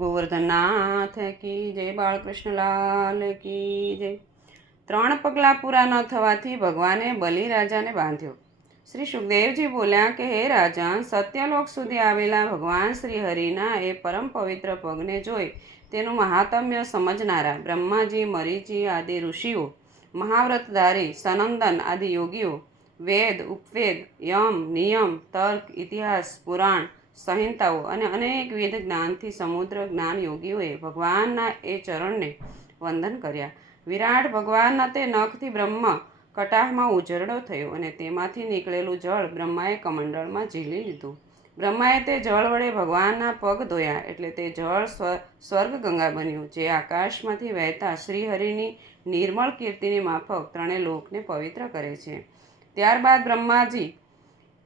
ગોવર્ધનનાથ કી જય, બાળકૃષ્ણલાલ કી જય। 3 પગલાં પૂરા ન થવાથી ભગવાને બલિરાજાને બાંધ્યો। શ્રી સુખદેવજી બોલ્યા કે હે રાજન, સત્યલોક સુધી આવેલા ભગવાન શ્રી હરિના એ પરમ પવિત્ર પગને જોઈ તેનું મહાત્મ્ય સમજનારા બ્રહ્માજી, મરીચી આદિ ઋષિઓ, મહાવ્રતધારી સનંદન આદિ યોગીઓ, વેદ, ઉપવેદ, યમ, નિયમ, તર્ક, ઇતિહાસ, પુરાણ, સંહિતાઓ અને અનેકવિધ જ્ઞાનથી સમુદ્ર જ્ઞાન યોગીઓએ ભગવાનના એ ચરણને વંદન કર્યા। વિરાટ ભગવાનના તે નખથી બ્રહ્મ કટાહમાં ઉજરડો થયો અને તેમાંથી નીકળેલું જળ બ્રહ્માએ કમંડળમાં ઝીલી લીધું। બ્રહ્માએ તે જળ વડે ભગવાનના પગ ધોયા એટલે તે જળ સ્વર્ગ ગંગા બન્યું, જે આકાશમાંથી વહેતા શ્રીહરિની નિર્મળ કીર્તિની માફક ત્રણે લોકને પવિત્ર કરે છે। ત્યારબાદ બ્રહ્માજી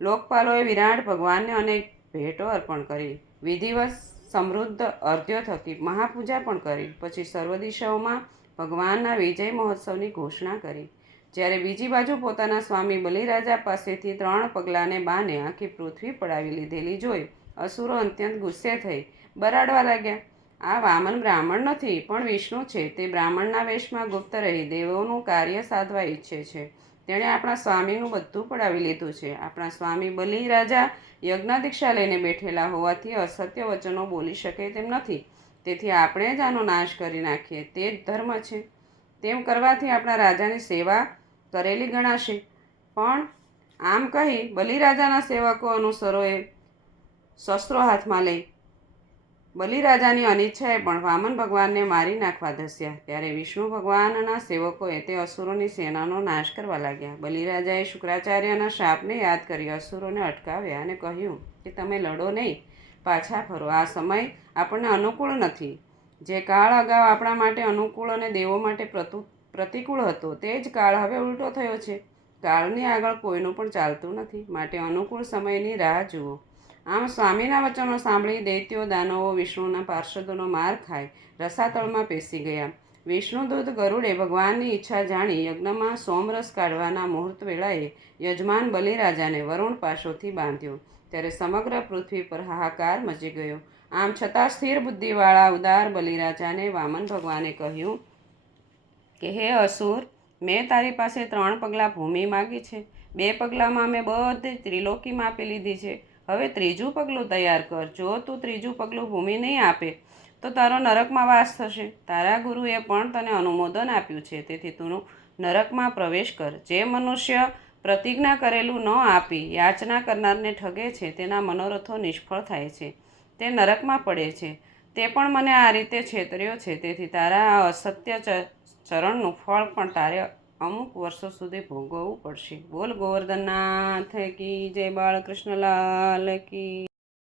લોકપાલોએ વિરાટ ભગવાનને અનેક ભેટો અર્પણ કરી, વિધિવત સમૃદ્ધ અર્ઘ્યો થકી મહાપૂજા પણ કરી। પછી સર્વ દિશાઓમાં ભગવાનના વિજય મહોત્સવની ઘોષણા કરી। જ્યારે બીજી બાજુ પોતાના સ્વામી બલિરાજા પાસેથી 3 પગલાંને બાને આખી પૃથ્વી પડાવી લીધેલી જોઈ અસુરો અત્યંત ગુસ્સે થઈ બરાડવા લાગ્યા। આ વામન બ્રાહ્મણ નથી, પણ વિષ્ણુ છે। તે બ્રાહ્મણના વેશમાં ગુપ્ત રહી દેવોનું કાર્ય સાધવા ઈચ્છે છે। તેણે આપણા સ્વામીનું બધું પડાવી લીધું છે। આપણા સ્વામી બલિરાજા યજ્ઞ દીક્ષા લઈને બેઠેલા હોવાથી અસત્ય વચનો બોલી શકે તેમ નથી, તેથી આપણે જ આનો નાશ કરી નાખીએ તે જ ધર્મ છે। તેમ કરવાથી આપણા રાજાની સેવા કરેલી ગણાશે। પણ આમ કહી બલિરાજાના સેવકો અનુસરોએ શસ્ત્રો હાથમાં લઈ બલિરાજાની અનિચ્છાએ પણ વામન ભગવાનને મારી નાખવા ધસ્યા। ત્યારે વિષ્ણુ ભગવાનના સેવકોએ તે અસુરોની સેનાનો નાશ કરવા લાગ્યા। બલિરાજાએ શુક્રાચાર્યના શાપને યાદ કરી અસુરોને અટકાવ્યા અને કહ્યું કે તમે લડો નહીં, પાછા ફરો। આ સમય આપણને અનુકૂળ નથી। જે કાળ અગાઉ આપણા માટે અનુકૂળ અને દેવો માટે પ્રતિકૂળ હતો, તે જ કાળ હવે ઉલટો થયો છે। કાળની આગળ કોઈનું પણ ચાલતું નથી, માટે અનુકૂળ સમયની રાહ જુઓ। આમ સ્વામીના વચનો સાંભળી દૈત્યો, દાનવો વિષ્ણુના પાર્ષદોનો માર ખાઈ રસાતળમાં પેસી ગયા। વિષ્ણુદૂત ગરુડે ભગવાનની ઈચ્છા જાણી યજ્ઞમાં સોમરસ કાઢવાના મુહૂર્ત વેળાએ યજમાન બલિરાજાને વરુણ પાશોથી બાંધ્યો। ત્યારે સમગ્ર પૃથ્વી પર હાહાકાર મચી ગયો। આમ છતાં સ્થિર બુદ્ધિવાળા ઉદાર બલિરાજાને વામન ભગવાને કહ્યું કે હે અસુર, મેં તારી પાસે 3 પગલાં ભૂમિ માગી છે। 2 પગલાંમાં મેં બધી ત્રિલોકી માપી લીધી છે। હવે 3જું પગલું તૈયાર કર। જો તું 3જું પગલું ભૂમિ નહીં આપે તો તારો નરકમાં વાસ થશે। તારા ગુરુએ પણ તને અનુમોદન આપ્યું છે, તેથી તું નરકમાં પ્રવેશ કર। જે મનુષ્ય પ્રતિજ્ઞા કરેલું ન આપી યાચના કરનારને ઠગે છે, તેના મનોરથો નિષ્ફળ થાય છે, તે નરકમાં પડે છે। તે પણ મને આ રીતે છેતર્યો છે, તેથી તારા આ અસત્ય ચરણનું ફળ પણ તારે અમુક વર્ષો સુધી ભોગવવું પડશે। બોલ ગોવર્ધનનાથ કી જય, બાળકૃષ્ણલાલ કી।